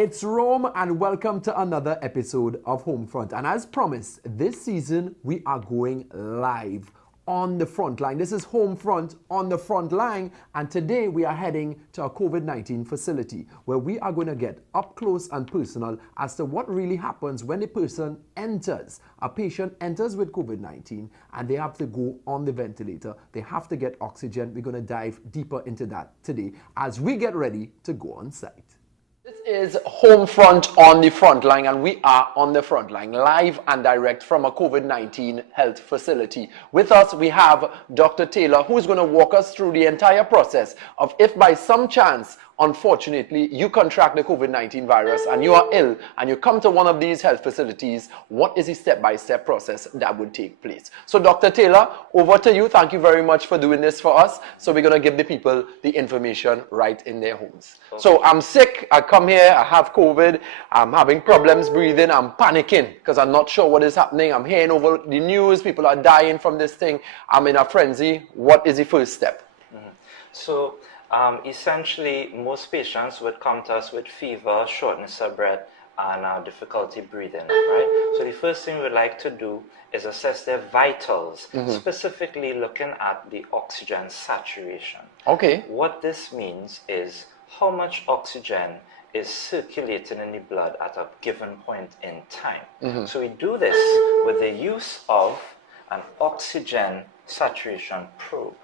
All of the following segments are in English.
It's Rome and welcome to another episode of Homefront. And as promised, this season we are going live on the front line. This is Homefront on the front line, and today we are heading to a COVID-19 facility where we are going to get up close and personal as to what really happens when a patient enters with COVID-19 and they have to go on the ventilator. They have to get oxygen. We're going to dive deeper into that today as we get ready to go on site. This is Homefront on the front line, and we are on the front line, live and direct from a COVID-19 health facility. With us, we have Dr. Taylor, who's going to walk us through the entire process of if by some chance, unfortunately, you contract the COVID-19 virus and you are ill and you come to one of these health facilities, what is the step-by-step process that would take place? So Dr. Taylor, over to you. Thank you very much for doing this for us. So we're going to give the people the information right in their homes. Okay. So I'm sick, I come here, I have COVID, I'm having problems breathing, I'm panicking because I'm not sure what is happening. I'm hearing over the news, people are dying from this thing. I'm in a frenzy. What is the first step? So essentially, most patients would come to us with fever, shortness of breath, and difficulty breathing, right? So the first thing we'd like to do is assess their vitals, specifically looking at the oxygen saturation. Okay. What this means is how much oxygen is circulating in the blood at a given point in time. So we do this with the use of an oxygen saturation probe,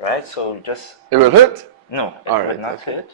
right? So just... It will hurt? No, it would not hurt.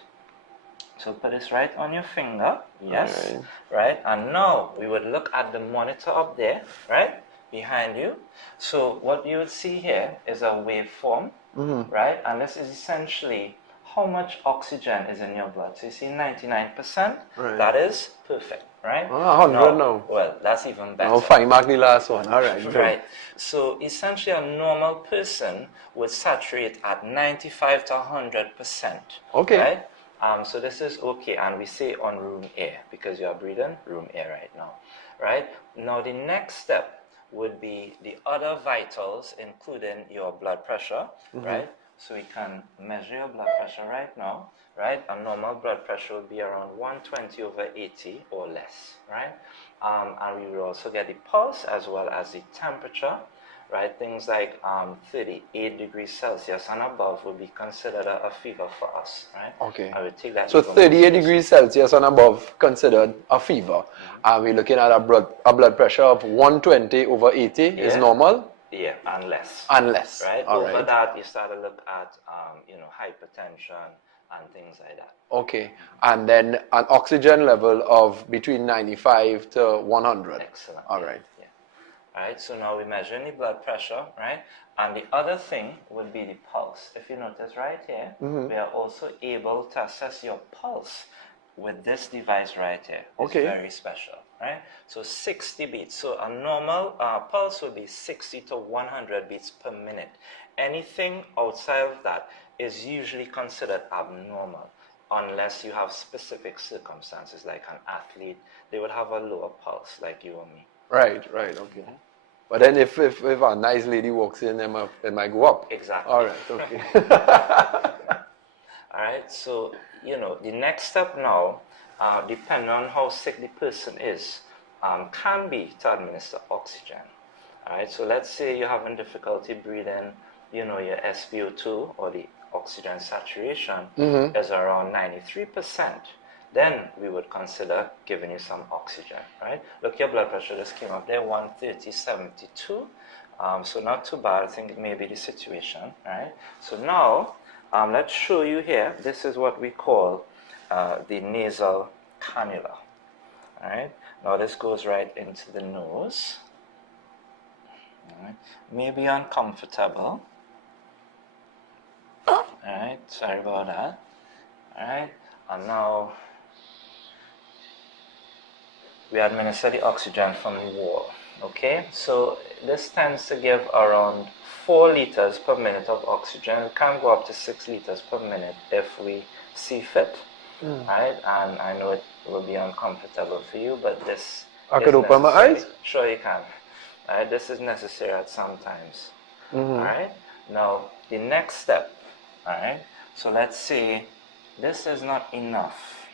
So put this right on your finger, yes, right? And now we would look at the monitor up there, right, behind you. So what you would see here is a waveform, right? And this is essentially how much oxygen is in your blood. So you see 99%, that is perfect, right? 100 now. Well, that's even better. I'll find mark the last one, all right. Right. So essentially a normal person would saturate at 95 to 100%. Okay. Right? So this is okay, and we say on room air because you are breathing room air right now, right? Now the next step would be the other vitals, including your blood pressure, right? So we can measure your blood pressure right now, right? A normal blood pressure would be around 120/80 or less, right? And we will also get the pulse as well as the temperature, right? Things like 38 degrees Celsius and above would be considered a fever for us, right? Okay. I would take that. So 38 degrees Celsius and above considered a fever. Are we looking at a blood pressure of 120/80 is normal? Yeah, and less. And less. Right? Over that, you start to look at, hypertension and things like that. Okay. And then an oxygen level of between 95 to 100. Excellent. All right. Yeah. All right, so now we measure the blood pressure, right? And the other thing would be the pulse. If you notice right here, we are also able to assess your pulse with this device right here. It's very special, right? So 60 beats. So a normal pulse would be 60 to 100 beats per minute. Anything outside of that is usually considered abnormal unless you have specific circumstances like an athlete. They would have a lower pulse like you or me. Right, okay. But then if a nice lady walks in, it might go up. Exactly. All right, okay. All right, so, the next step now, depending on how sick the person is, can be to administer oxygen. All right, so let's say you're having difficulty breathing, your SpO2 or the oxygen saturation is around 93%. Then we would consider giving you some oxygen, right? Look, your blood pressure just came up there, 130/72. So not too bad. I think it may be the situation, right? So now, let's show you here. This is what we call the nasal cannula, all right? Now this goes right into the nose. All right. Maybe uncomfortable. All right, sorry about that. All right, and now we administer the oxygen from the wall. Okay, so this tends to give around 4 liters per minute of oxygen. It can go up to 6 liters per minute if we see fit. Right, and I know it will be uncomfortable for you, but this I could open my eyes? Sure you can. This is necessary at some times. Alright, now the next step, alright, so let's say this is not enough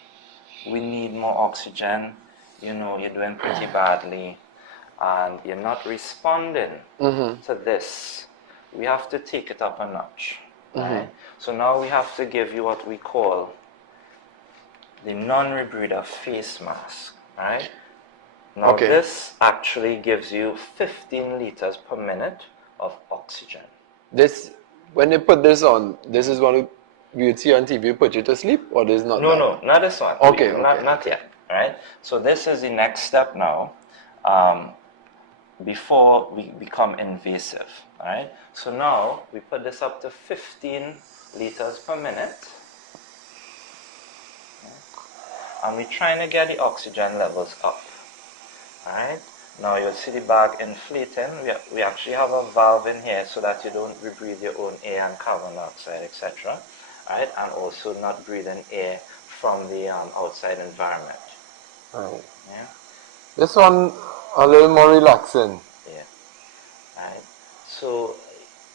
we need more oxygen, you know, you're doing pretty badly, and you're not responding to this, we have to take it up a notch, right? So now we have to give you what we call the non-rebreather face mask, right? Now this actually gives you 15 liters per minute of oxygen. This, when they put this on, this is going to, you see on TV, put you to sleep, or this is not? No, not this one. Okay, not yet, right? So this is the next step now, before we become invasive, right? So now we put this up to 15 liters per minute, and we're trying to get the oxygen levels up. Alright, now you'll see the bag inflating. We actually have a valve in here so that you don't rebreathe your own air and carbon dioxide, etc. Alright, and also not breathing air from the outside environment. Right. Yeah. This one a little more relaxing. Yeah. Alright. So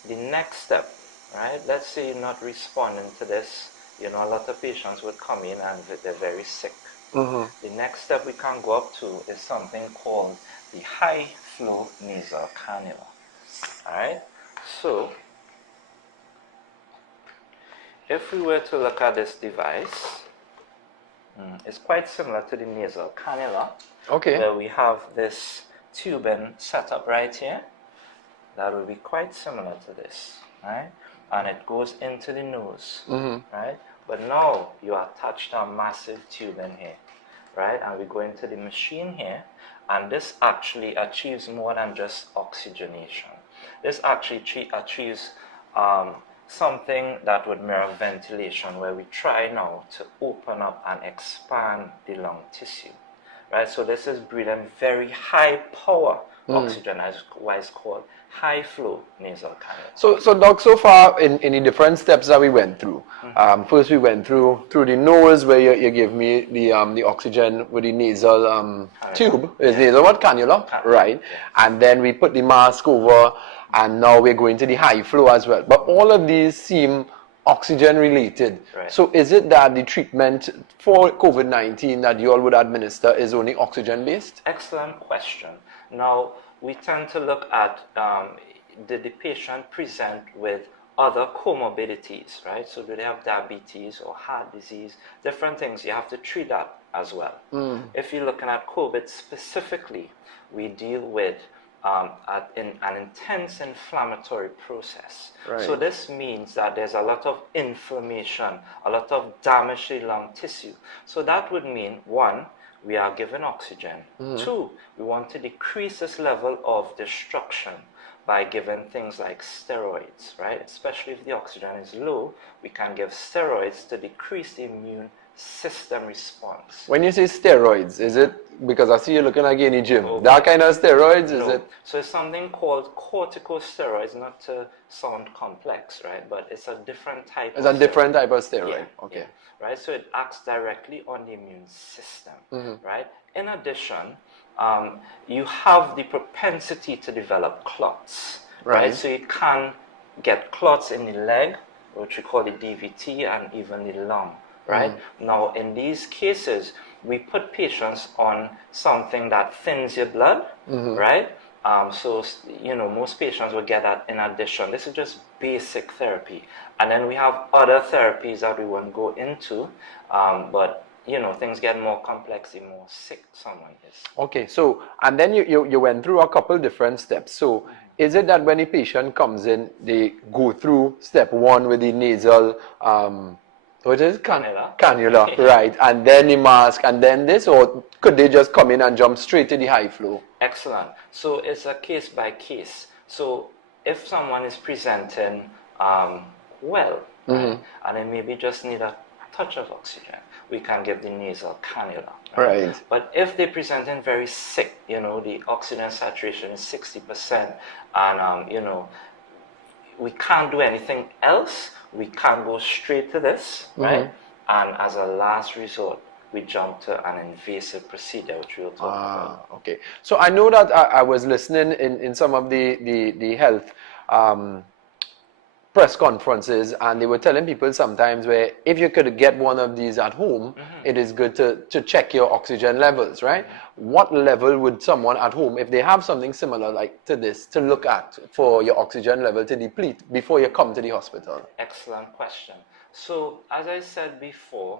the next step, right? Let's say you're not responding to this. You know, a lot of patients would come in and they're very sick. The next step we can go up to is something called the high flow nasal cannula. Alright, so if we were to look at this device, it's quite similar to the nasal cannula, where we have this tubing set up right here. That will be quite similar to this, right? And it goes into the nose, right? But now you are attached to a massive tube in here, right? And we go into the machine here, and this actually achieves more than just oxygenation. This actually achieves something that would mirror ventilation, where we try now to open up and expand the lung tissue, right? So this is breathing very high power oxygen, as why it's called high flow nasal cannula. So Doc, so far in the different steps that we went through, first we went through the nose, where you gave me the oxygen with the nasal tube, is nasal what, cannula, right? And then we put the mask over, and now we're going to the high flow as well. But all of these seem oxygen related. Right. So is it that the treatment for COVID-19 that you all would administer is only oxygen based? Excellent question. Now, we tend to look at did the patient present with other comorbidities, right? So do they have diabetes or heart disease? Different things. You have to treat that as well. If you're looking at COVID specifically, we deal with an intense inflammatory process. Right. So this means that there's a lot of inflammation, a lot of damage to the lung tissue. So that would mean, one, we are given oxygen. Two, we want to decrease this level of destruction by giving things like steroids, right? Especially if the oxygen is low, we can give steroids to decrease the immune system response. When you say steroids, is it, because I see you looking like in the gym, that kind of steroids, is it? So it's something called corticosteroids, not to sound complex, right? But it's a different type It's a different type of steroid. Okay. Right, so it acts directly on the immune system, right? In addition, you have the propensity to develop clots, right? So you can get clots in the leg, which we call the DVT, and even the lung, right? Now, in these cases, we put patients on something that thins your blood, right? So, you know, most patients will get that in addition. This is just basic therapy. And then we have other therapies that we won't go into, but, you know, things get more complex the more sick someone is. Okay, so, and then you went through a couple different steps. So, is it that when a patient comes in, they go through step one with the nasal, what is it? Cannula, right, and then the mask, and then this, or could they just come in and jump straight to the high flow? Excellent. So it's a case by case. So if someone is presenting well, right, and they maybe just need a touch of oxygen, we can give the nasal cannula. Right. But if they're presenting very sick, you know, the oxygen saturation is 60%, and you know, we can't do anything else, we can go straight to this, right? And as a last resort, we jump to an invasive procedure, which we'll talk about. Okay. So I know that I was listening in some of the health press conferences, and they were telling people sometimes where if you could get one of these at home, it is good to check your oxygen levels, right? What level would someone at home, if they have something similar like to this, to look at for your oxygen level to deplete before you come to the hospital? Excellent question. So, as I said before,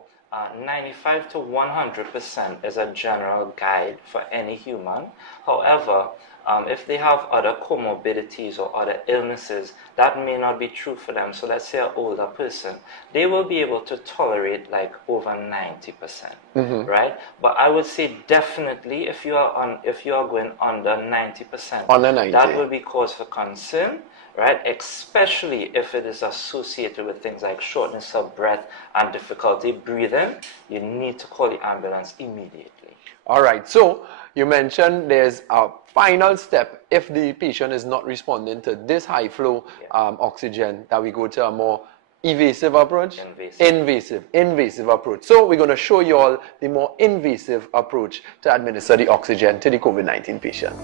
95 to 100% is a general guide for any human. However, if they have other comorbidities or other illnesses, that may not be true for them. So let's say an older person, they will be able to tolerate like over 90%, right? But I would say definitely if you are going under 90%, Under 90. that will be cause for concern, right? Especially if it is associated with things like shortness of breath and difficulty breathing, you need to call the ambulance immediately. All right, so you mentioned there's a final step if the patient is not responding to this high flow oxygen, that we go to a more evasive approach? Invasive approach. So we're going to show you all the more invasive approach to administer the oxygen to the COVID-19 patient.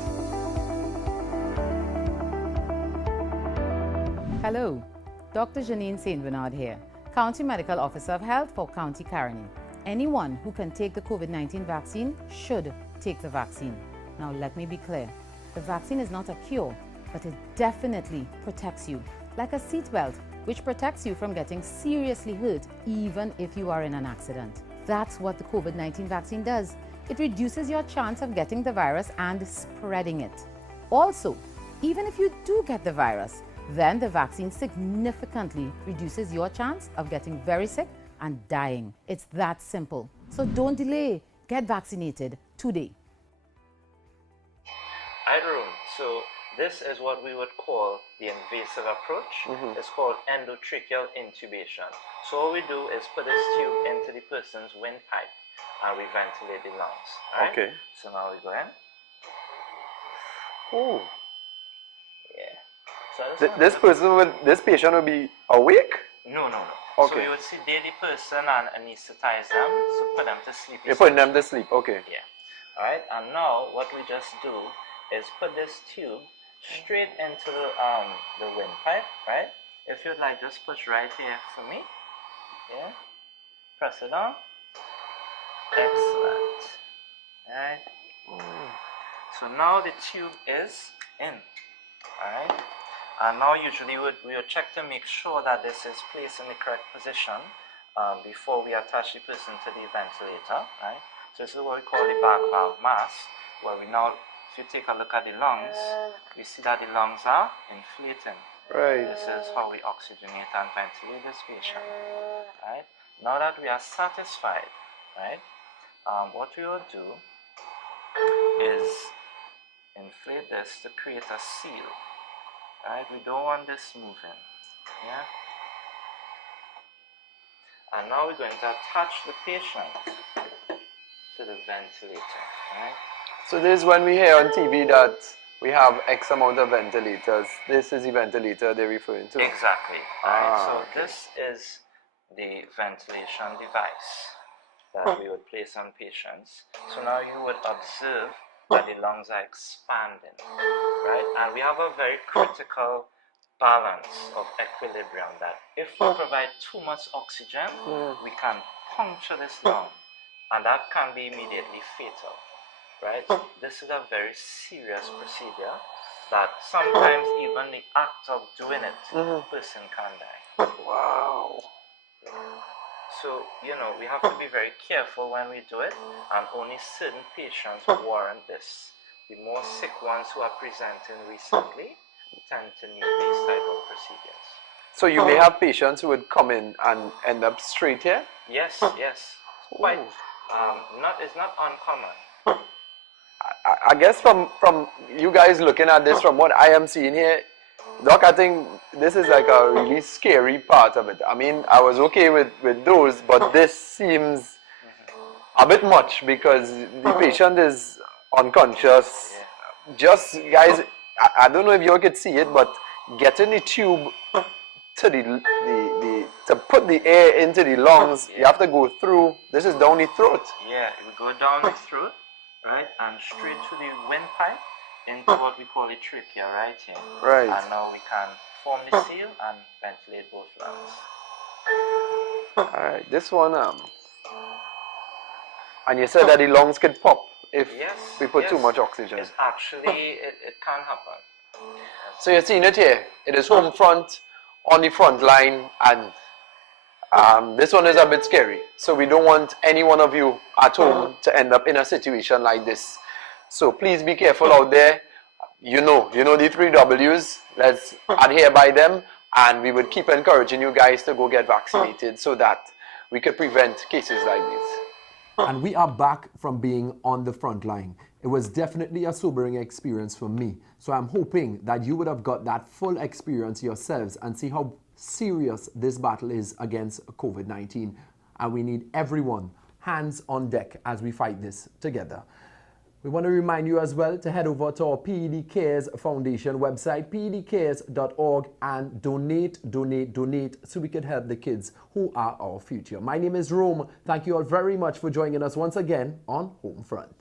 Hello, Dr. Janine St. Bernard here, County Medical Officer of Health for County Caroni. Anyone who can take the COVID-19 vaccine should take the vaccine. Now let me be clear, the vaccine is not a cure, but it definitely protects you, like a seatbelt, which protects you from getting seriously hurt even if you are in an accident. That's what the COVID-19 vaccine does. It reduces your chance of getting the virus and spreading it. Also, even if you do get the virus, then the vaccine significantly reduces your chance of getting very sick and dying. It's that simple. So don't delay. Get vaccinated today. Irene, so this is what we would call the invasive approach. It's called endotracheal intubation. So what we do is put this tube into the person's windpipe and we ventilate the lungs. Right? Okay. So now we go in. Oh. Yeah. So this patient will be awake? No. Okay. So you would sedate the person and anesthetize them, so put them to sleep. You're putting them to sleep, okay. Yeah. Alright, and now what we just do is put this tube straight into the windpipe, right? If you'd like, just push right here for me. Yeah. Press it on. Excellent. Alright. So now the tube is in. Alright. And now usually we will check to make sure that this is placed in the correct position before we attach the person to the ventilator, right? So this is what we call the bag valve mask, where we now, if you take a look at the lungs, we see that the lungs are inflating. Right. This is how we oxygenate and ventilate this patient, right? Now that we are satisfied, right, what we will do is inflate this to create a seal. Right, we don't want this moving, yeah? And now we're going to attach the patient to the ventilator, right? So this is when we hear on TV that we have X amount of ventilators. This is the ventilator they're referring to. Exactly, right? So okay. this is the ventilation device that we would place on patients. So now you would observe that the lungs are expanding, right? And we have a very critical balance of equilibrium that if we provide too much oxygen, we can puncture this lung, and that can be immediately fatal, right? This is a very serious procedure that sometimes even the act of doing it, the person can die. Wow. So, we have to be very careful when we do it, and only certain patients warrant this. The more sick ones who are presenting recently tend to need these type of procedures. So you may have patients who would come in and end up straight here? Yes. Quite, it's not uncommon. I guess from you guys looking at this, from what I am seeing here, Doc, I think this is like a really scary part of it. I mean, I was okay with those, but this seems a bit much because the patient is unconscious. Just, guys, I don't know if you all could see it, but getting the tube to to put the air into the lungs, you have to go through, this is down the throat. Yeah, we go down the throat, right, and straight to the windpipe into what we call a trachea right here. Right. And now we can form the seal and ventilate both lungs. Alright, this one, and you said that the lungs could pop if we put too much oxygen. It's actually, it can happen. So you're seeing it here. It is home front on the front line, and this one is a bit scary. So we don't want any one of you at home to end up in a situation like this. So please be careful out there. You know the 3 W's. Let's adhere by them, and we would keep encouraging you guys to go get vaccinated so that we could prevent cases like these. And we are back from being on the front line. It was definitely a sobering experience for me. So I'm hoping that you would have got that full experience yourselves and see how serious this battle is against COVID-19. And we need everyone hands on deck as we fight this together. We want to remind you as well to head over to our PED Cares Foundation website, pedcares.org, and donate so we can help the kids who are our future. My name is Rome. Thank you all very much for joining us once again on Homefront.